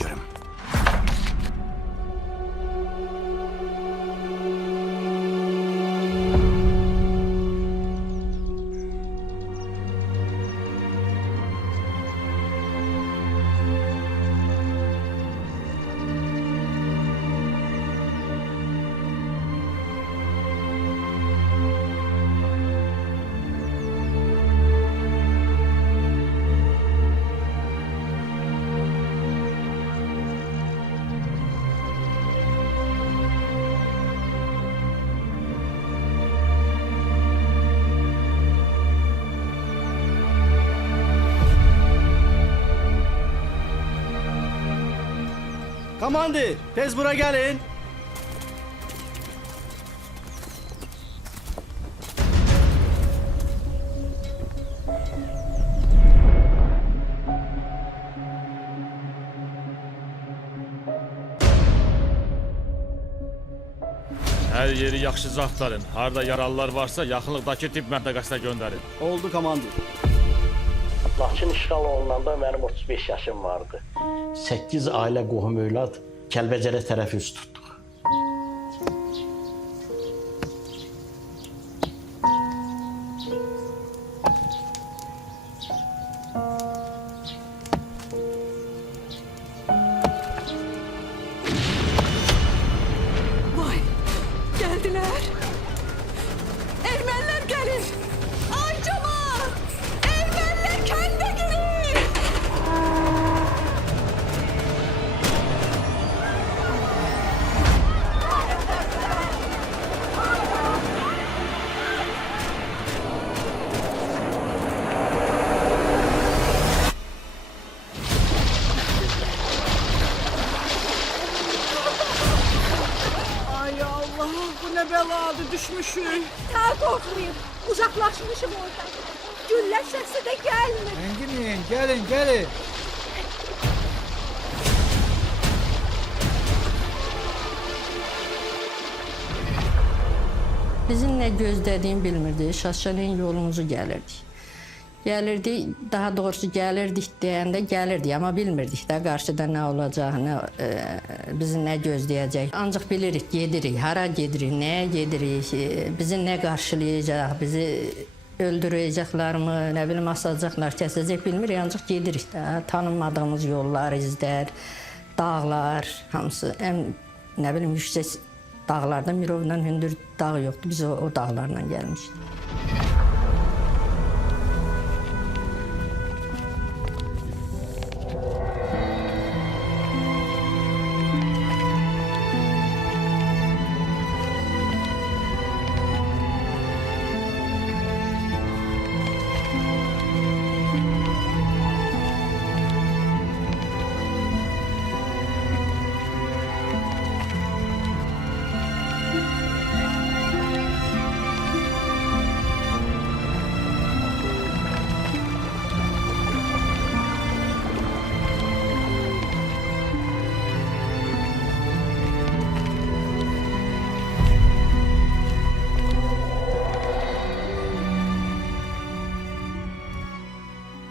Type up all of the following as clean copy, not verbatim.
görüm. Komandir, tez bura gelin. Hər yeri yaxşıca axtarın. Harda yaralılar varsa yaxınlıqdakı tibb məntəqəsinə göndərin. Oldu komandir. Laçın işğal olunanda mənim 35 yaşım vardı. 8 ailə qohum övlad Kəlbəcərə tərəf üz tutduq. Vay, geldiler. Ermeniler gelir. Ay Cemal, Ermeniler kendine gelir. Ay Allah, bu ne beladı düşmüşüm. Daha korkmayın. Uzaklaşmışım oradan. Güller sesi de gelmiyor. Enginleyin, gelin, gelin. Bizim nə gözlədiyini bilmirdik. Şaşalan yolumuzu gəlirdik. Gəlirdik, daha doğrusu gəlirdik deyəndə gəlirdik, amma bilmirdik də qarşıda nə olacaq, bizi nə gözləyəcək. Ancaq bilirik, gedirik, hara gedirik, nəyə gedirik, bizi nə qarşılayacaq, bizi öldürəcəklərmi, nə bilim, asacaqlar, kəsəcək bilmirik, ancaq gedirik də. Tanınmadığımız yollar, izlər, dağlar, hamısı, nə bilim, yüksək dağlarda Mirovla hündür dağ yoxdur, biz o dağlarla gəlmişdik.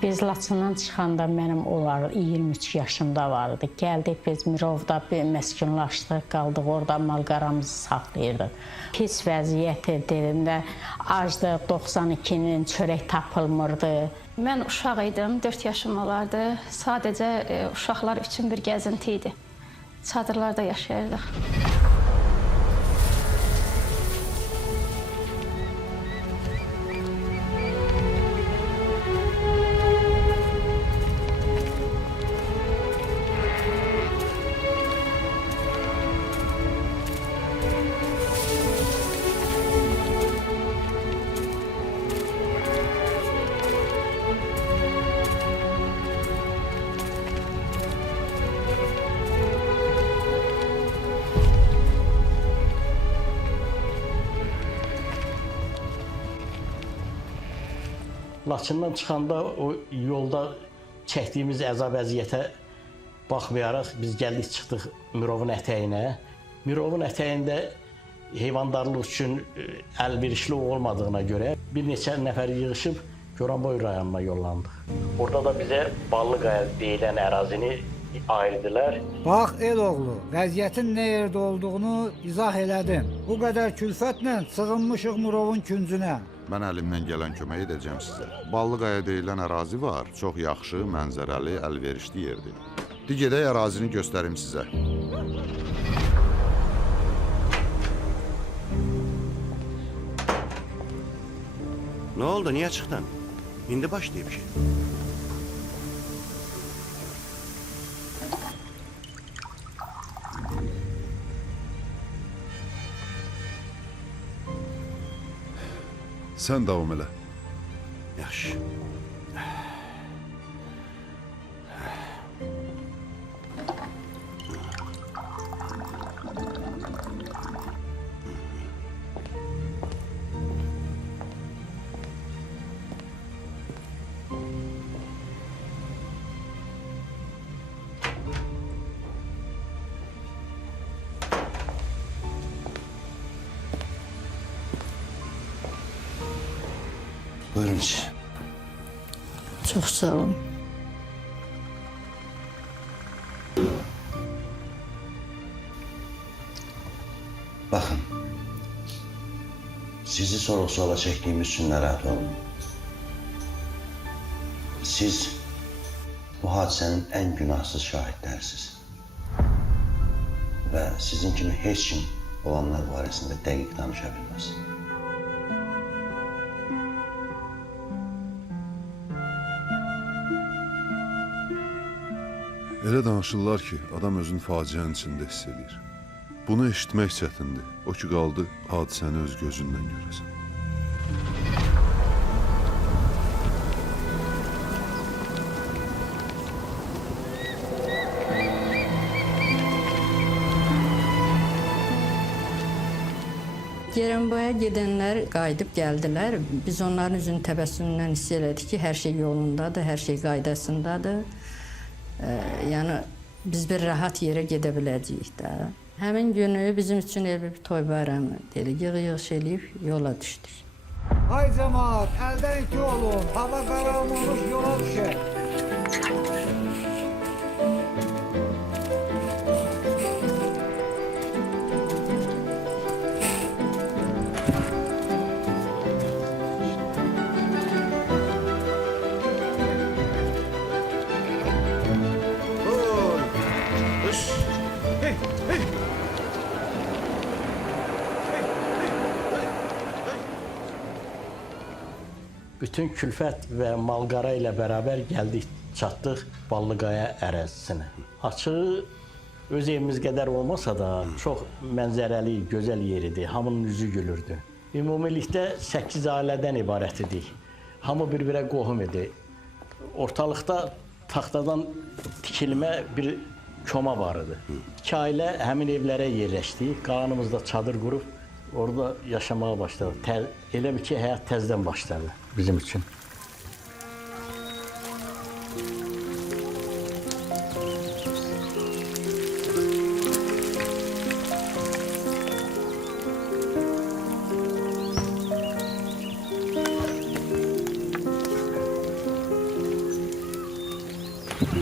Biz Laçından çıxanda mənim olar 23 yaşımda vardı. Gəldik biz Mirovda bir məskunlaşdıq, qaldıq orada malqaramızı saxlayırdıq. Pis vəziyyət edilində acdıq, 92-nin çörək tapılmırdı. Mən uşaq idim, 4 yaşım olardı. Sadəcə uşaqlar üçün bir gəzinti idi. Çadırlarda yaşayırdıq. Laçından çıxanda o yolda çəkdiyimiz əzab əziyyətə baxmayaraq biz gəldik çıxdıq Mirovun ətəyinə. Mirovun ətəyində heyvandarlıq üçün əlverişli olmadığına görə bir neçə nəfər yığışıb Goranboy rayonuna yollandıq. Orada da bizə Ballıqaya deyilən ərazini ayırdılar. Bax Eloğlu, vəziyyətin nə yerdə olduğunu izah elədim. Bu qədər külfətlə sığınmışıq Murovun küncünə. Mən əlimdən gələn kömək edəcəm sizə. Ballıqaya deyilən ərazi var. Çox yaxşı, mənzərəli, əlverişli yerdir. Gedək ərazini göstərim sizə. Ne oldu? Niye çıktın? Hindi başlayıp bir şey. Sən davam elə. Yaxşı. Buyurun içi. Çox sağ olun. Bakın. Sizi sola çektiğimiz için narahat olmayın. Siz bu hadisenin en günahsız şahitlerisiz. Ve sizin kimi heç kim olanlar barəsində dəqiq danışa bilməz. Elə danışırlar ki, adam özünü faciənin içində hiss edir. Bunu eşitmək çətindir. O ki qaldı, hadisəni öz gözündən görəsən. Yerenboya gedənlər qayıdıb gəldilər. Biz onların üzünün təbəssümündən hiss elədik ki, hər şey yolundadır, hər şey qaydasındadır. Yəni biz bir rahat yerə gedə biləcəyik də. Həmin günü bizim üçün elə bir toy bayramı dedik. Yığış eləyib yola düşdük. Hay cəmaat, əldən iki olun. Hava qaralmamış yola düşək. Bütün külfət və malqara ilə bərabər gəldik, çatdıq Ballıqaya ərazisinə. Açığı öz evimiz qədər olmasa da çox mənzərəli, gözəl yeridir. Hamının üzü gülürdü. Ümumilikdə 8 ailədən ibarət idik. Hamı bir-birə qohum idi. Ortalıqda taxtadan tikilmə bir koma var idi. 2 ailə həmin evlərə yerləşdi. Qalanımız da çadır qurub orada yaşamaya başladı. Elə bir ki, həyat təzədən başladı bizim üçün.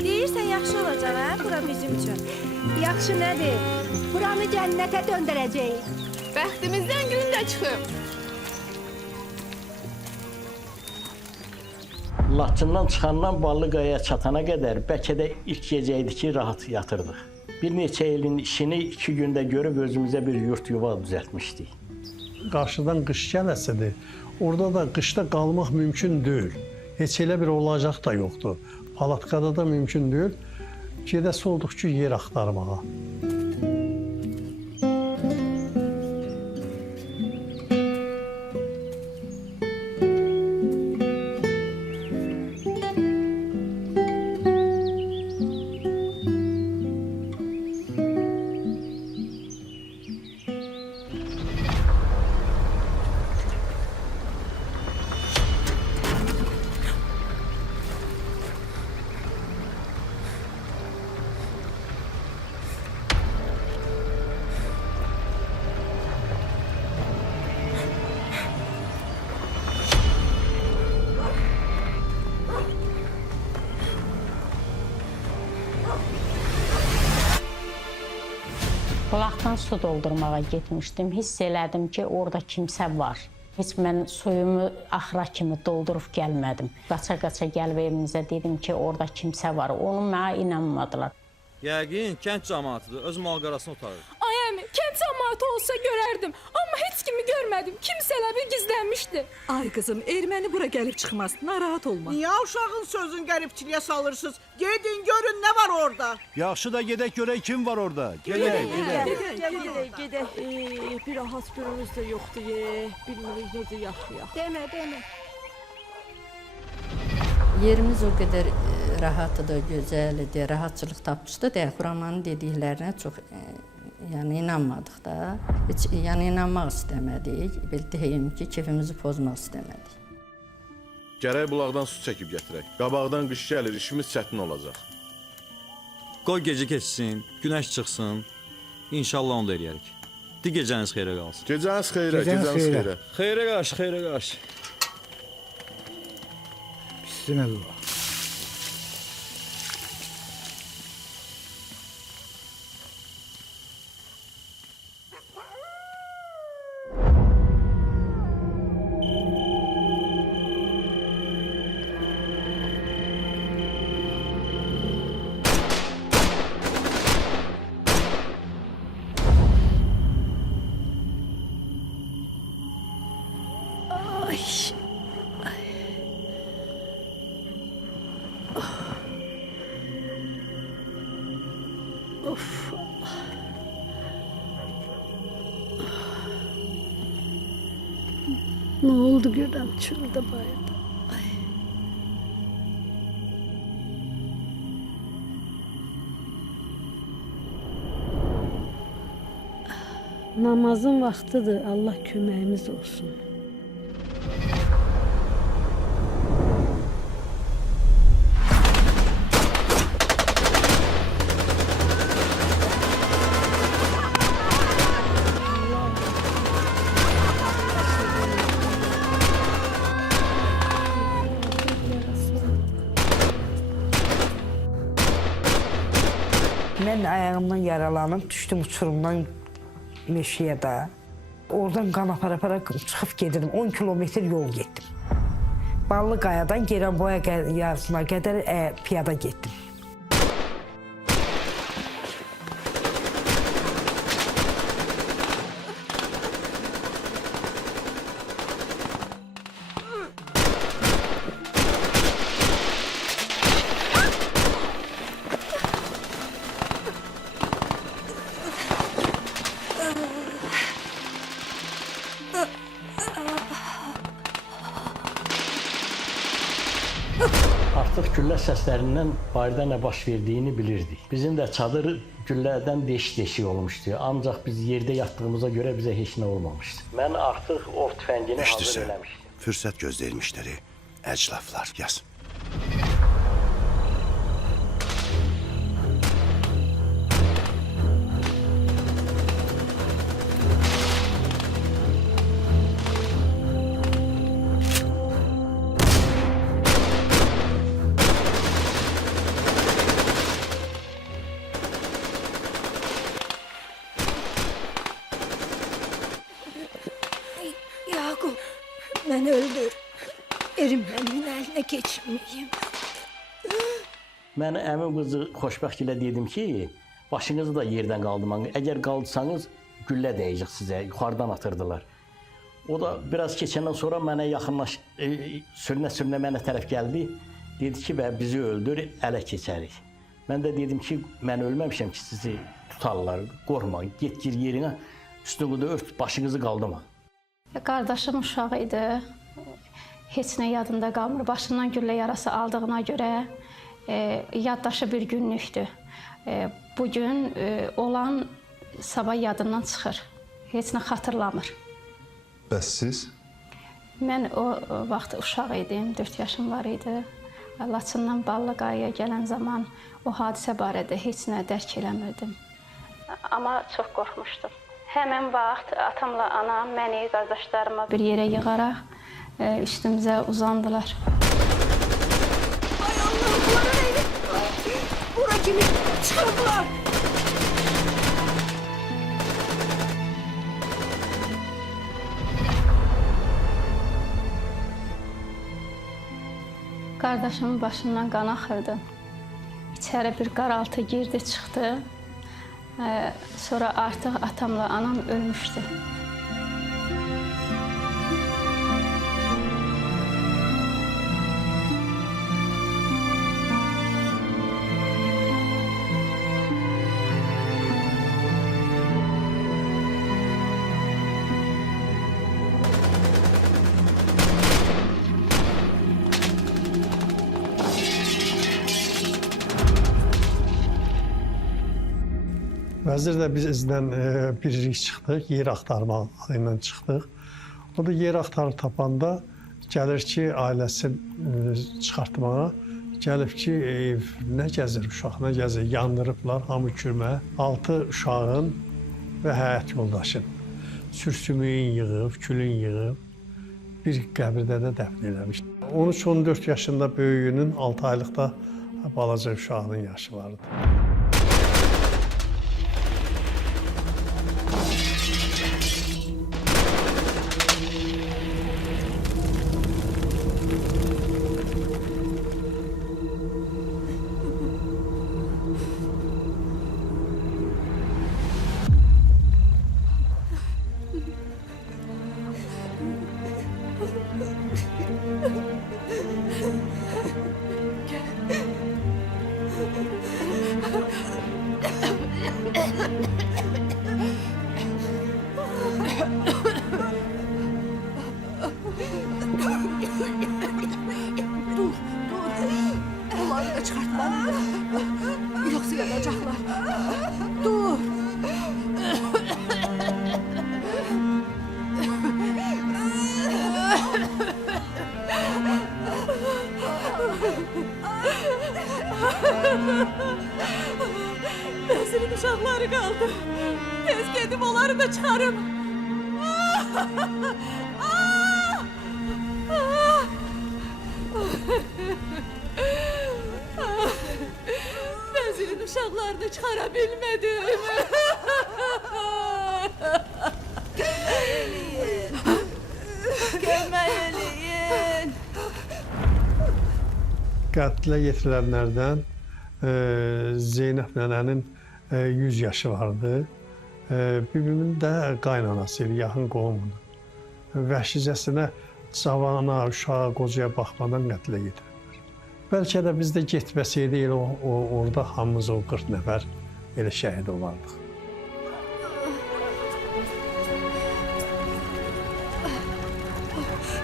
Deyirsən yaxşı olacaq ha, bura bizim üçün. Yaxşı nədir? Buranı cənnətə döndürəcəyik. Bəxtimizdən gün də çıxıb. Laçından çıxandan Ballıqaya çatana qədər bəlkə də ilk gecə idi ki, rahat yatırdıq. Bir neçə ilin işini 2 gündə görüb özümüzə bir yurt yuva düzəltmişdik. Qarşıdan qış gələsidir. Orada da qışda qalmaq mümkün deyil. Heç elə bir olacaq da yoxdur. Palatkada da mümkün deyil. Gedəsi olduq ki, yer axtarmağa. Bulaqdan su doldurmağa getmişdim. Hiss elədim ki, orada kimsə var. Heç mən suyumu axıra kimi doldurub gəlmədim. Qaça-qaça gəlib evimizə dedim ki, orada kimsə var. Onu mənə inanmadılar. Yəqin kənd cəmaətidir, öz mal-qarasını otarır. Ay əmi, kənd cəmaatı olsa görərdim. Amma heç kimi görmədim. Kimsə elə bir gizlənmişdi. Ay qızım, erməni bura gəlib çıxmaz. Narahat olma. Niyə uşağın sözün qəribçiliyə salırsınız? Gedin görün nə var orada. Yaxşı da gedək görək kim var orada. Gedək. Gedək. Bir ahas görünüz də yoxdur. Bilmirik necə yaşayaq. Demə. Yerimiz o qədər rahatdır, gözəldir, rahatçılıq tapmışdı deyə Xuramanın dediklərinə çox yəni inanmadıq da. Heç yəni inanmaq istəmədik. Belə deyim ki, keyfimizi pozmaq istəmədik. Gərək bulaqdan su çəkib gətirək. Qabaqdan qış gəlir, işimiz çətin olacaq. Qoy gecə keçsin, günəş çıxsın. İnşallah onu da eləyərik. Gecəniz xeyrə qalsın. Gecəniz xeyrə. Xeyrə qaş. Bismillah. Ne oldu gören çölde bayırda? Namazın vaktidir. Allah köməyimiz olsun. Mən ayağımdan yaralanıb düşdüm uçurumdan meşəyə də. Oradan qan apara-apara çıxıb gedirdim. 10 kilometr yol getdim. Ballı Qayadan Geranboya yarısına qədər piyada getdim. Artıq güllə səslərindən bayırda nə baş verdiyini bilirdik. Bizim də çadır güllədən deşik olmuşdu. Ancaq biz yerdə yatdığımıza görə bizə heç nə olmamışdı. Mən artıq ov tüfəngini hazır eləmişdim. Fürsət gözləyirmişləri. Əclaflar, yaz. Yakup, beni öldür. Erimlərin əlinə keçməyim. Mən əmim qızı xoşbəxt ilə dedim ki, başınızı da yerdən qaldırmayın. Əgər qaldırsanız, güllə dəyəcək sizə, yuxarıdan atırdılar. O da biraz keçəndən sonra mənə sürünə-sürünə mənə tərəf gəldi. Dedi ki, bizi öldür, ələ keçərik. Mən də dedim ki, mən ölməmişəm ki, sizi tutarlar, qorxmayın. Get gir yerinə, üstünü də ört, başınızı qaldırma. Qardaşım uşağı idi. Heç nə yadında qalmır. Başından güllə yarası aldığına görə yaddaşı bir günlükdür. Bugün olan sabah yadından çıxır. Heç nə xatırlamır. Bəs siz? Mən o vaxt uşaq idim, 4 yaşım var idi. Laçından Ballı Qayaya gələn zaman o hadisə barədə heç nə dərk eləmirdim. Amma çox qorxmuşdum. Həmin vaxt atamla anam məni, qardaşlarımı bir yerə yığaraq üstümüzə uzandılar. Ay Allah, bura neydi? Bura kimi çıxırdılar. Qardaşımın başından qan axırdı. İçəri bir qaraltı girdi, çıxdı. Sonra artıq atamla anam ölmüşdü. Vəzir də bizdən birilik çıxdıq, yer axtarma ilə çıxdıq. O da yer axtarıb tapanda gəlir ki, ailəsi çıxartmağa. Gəlib ki, nə gəzir uşaq, nə gəzir, yandırıblar hamı kürmə. 6 uşağın və həyat yoldaşın sürsümüyün yığıb, külün yığıb bir qəbirdə də dəfn eləmiş. 13-14 yaşında böyüyünün 6 aylıqda balaca uşağının yaşı vardı. Dur. Onları da çıkartma. Yoksa yanacaklar. Dur. Vezirin uşaqları qaldı. Tez gedib onları da çıxarım. Vezirin uşaqlarını çıxara bilmədim. Kömək eləyin. Qətlə yetirilənlərdən Zeynəb nənənin 100 yaşı vardı. Bibimin də qaynanası idi, yaxın qohumudur. Vəhşicəsinə cavana, uşağa, qocaya baxmadan qətlə yetirirlər. Bəlkə də biz də getməsəydik, orada hamımız o 40 nəfər elə şəhid olardıq.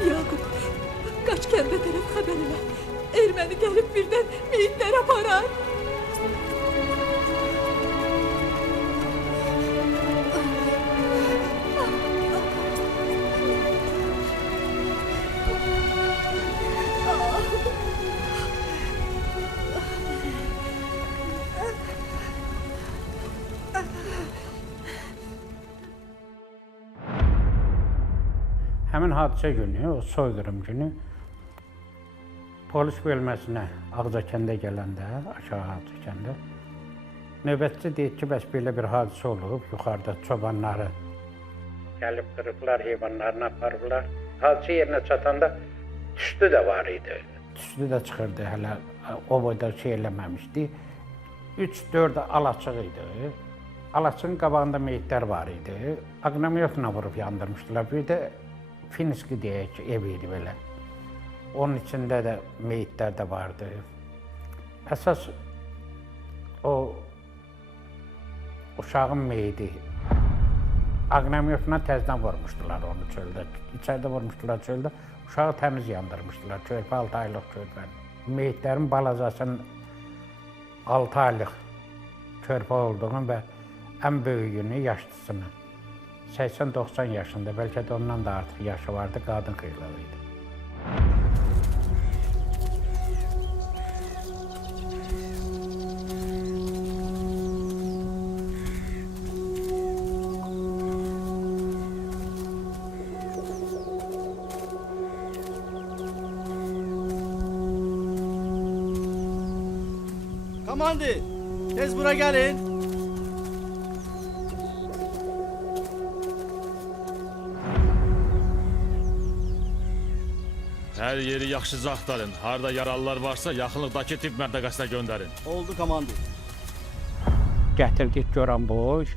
Yakup, kaç kəndə tərəf xəbər elə. Erməni gəlib birdən meyitləri aparar. Həmin hadisə günü, o soyqırım günü polis bölməsinə Ağcakəndə gələndə, aşağı Ağcakəndə növbətçi deyir ki, bəs belə bir hadisə olub, yuxarıda çobanları gəlib qırıqlar, heyvanlarını aparıblar. Hadisə yerinə çatanda tüstü də var idi. Tüstü də çıxırdı, hələ o boyda şey eləməmişdi. 3-4 alaçıq idi. Alaçığın qabağında meyitlər var idi. Aqnamyotla vurub yandırmışdılar. Bir də Finski deyək, ev idi belə. Onun içində də meyitlər də vardı. Əsas o uşağın meyidi. Aqnamyotla təzdən vurmuşdular onu çöldə. İçəridə vurmuşdular çöldə. Uşağı təmiz yandırmışdılar. Körpə 6 aylıq körpəni. Meyitlərin balazasının 6 aylıq körpə olduğunu və ən böyüyünü, yaşlısını 80-90 yaşında, bəlkə də ondan da artıq yaşı vardı, qadın xeylağı idi. Komandir, tez bura gelin. Hər Hər yeri yaxşıca axtarın. Harda yaralılar varsa yaxınlıqdakı tibb məntəqəsinə göndərin. Oldu komandir. Gətirdik Goranboy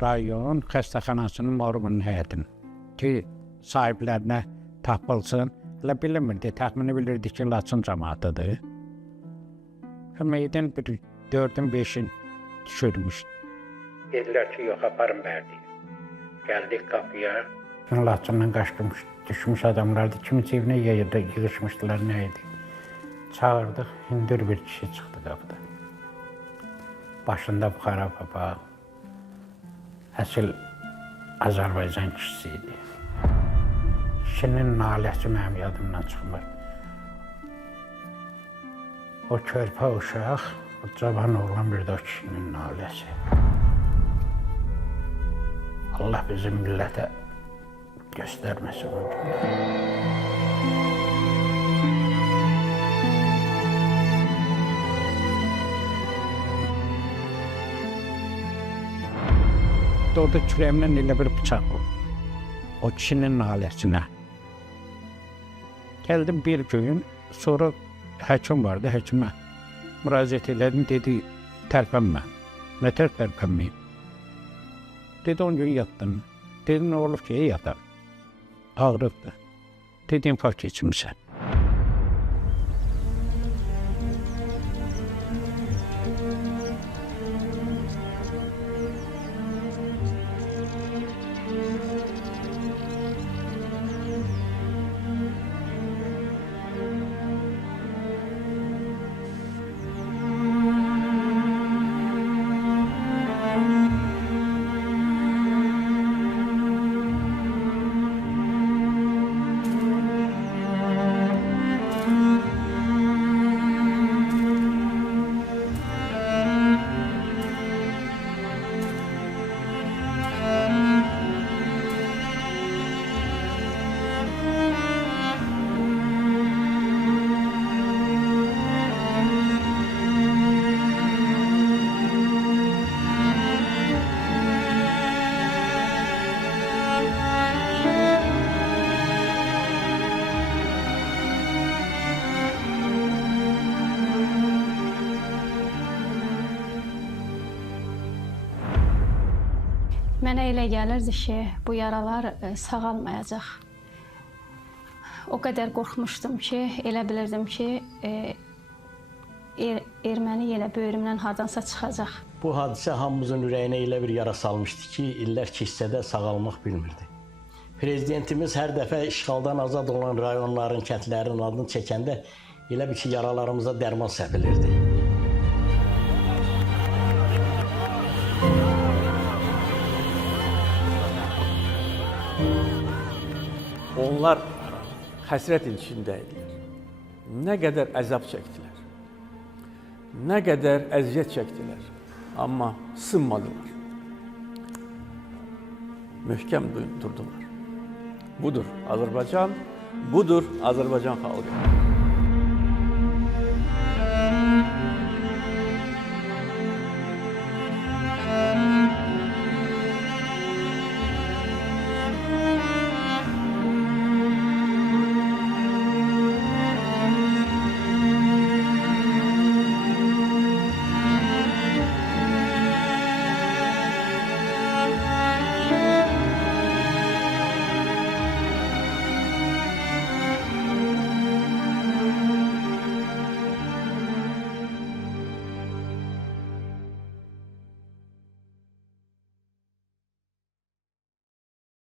rayon xəstəxanasının morumunun həyətini ki, sahiblərinə tapılsın. Elə bilinmirdi, təxmini bilirdi ki, Laçın cəmaətidir. Meydin bir 4-ün 5-in düşürmüşdü. Dedilər ki, yox, aparın bərdi. Gəldik qapıya. Laçından qaçmış, düşmüş adamlardı. Kimin cibinə yığışmışdılar, nə idi? Çağırdıq, hündür bir kişi çıxdı qapıda. Başında buxara papaq. Əsl Azərbaycan kişisi idi. Kişinin naləsi mənim yadımdan çıxmır. O körpə uşaq, o cavan oğlan bir də o kişinin naləsi. Allah bizim millətə göstərməsin o günü. Orada kürəyimdən elə bir bıçaq oldu. O kişinin naləsinə. Gəldim bir gün, sonra həkim vardı, həkimə müraciət elədim, dedi, tərpənmə. Nə tərpənməyim? Dedi, 10 gün yatdım. Dedi, nə olub ki, yatar. Ağrıbdır. Dedi, infarkt keçirmişsən. Mənə elə gəlirdi ki, bu yaralar sağalmayacaq. O qədər qorxmuşdum ki, elə bilirdim ki, erməni yenə böyrümdən hardansa çıxacaq. Bu hadisə hamımızın ürəyinə elə bir yara salmışdı ki, illər keçsə də sağalmaq bilmirdi. Prezidentimiz hər dəfə işğaldan azad olan rayonların, kəndlərin adını çəkəndə elə bir ki, yaralarımıza dərman səpilirdi. Onlar həsrət içində idilər. Nə qədər əzab çəkdilər. Nə qədər əziyyət çəkdilər. Amma sınmadılar. Möhkəm durdular. Budur Azərbaycan, budur Azərbaycan xalqı.